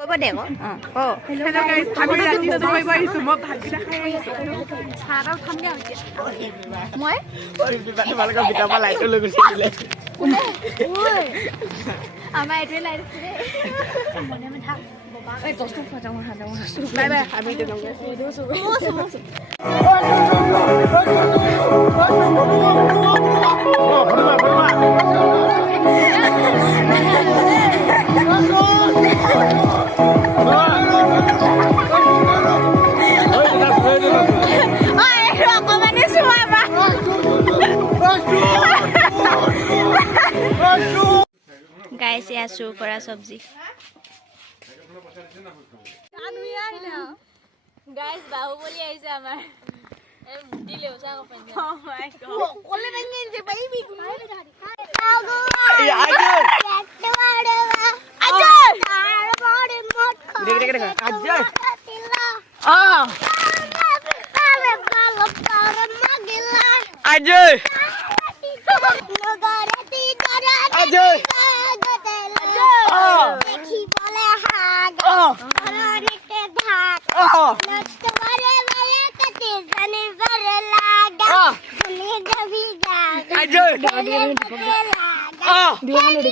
কব দে ক hello' guys আমি ৰাতি চবাই পাৰিছো মই ভাত গিটা খাই আহিছো চাহটাও খাম দিয়া মই তোমালোকৰ ভিতৰৰ পৰা লাইটটো লৈ গুচি আহিলে আমাৰ এইটোৱে লাইট আছে দেই মনে মনে থাক বাবা এই দস্তুক ফজাও হাতে বাই বাই আমি তো লংগে গাইছ ইয়া চুৰ কৰা চব্জি গাইস বাহুবলি আইছে আমাৰ এ মুটি লেউচা কপেন ও মাই গড কোলে নাই যে বেবি আগো আজয় আজয় আজয় আজয় দেখি বলে হাগ অরনিতে ধাক নষ্ট করে বলে কতে জানে করে লাগা তুমি যাবি যা আজয় দিওয়ালে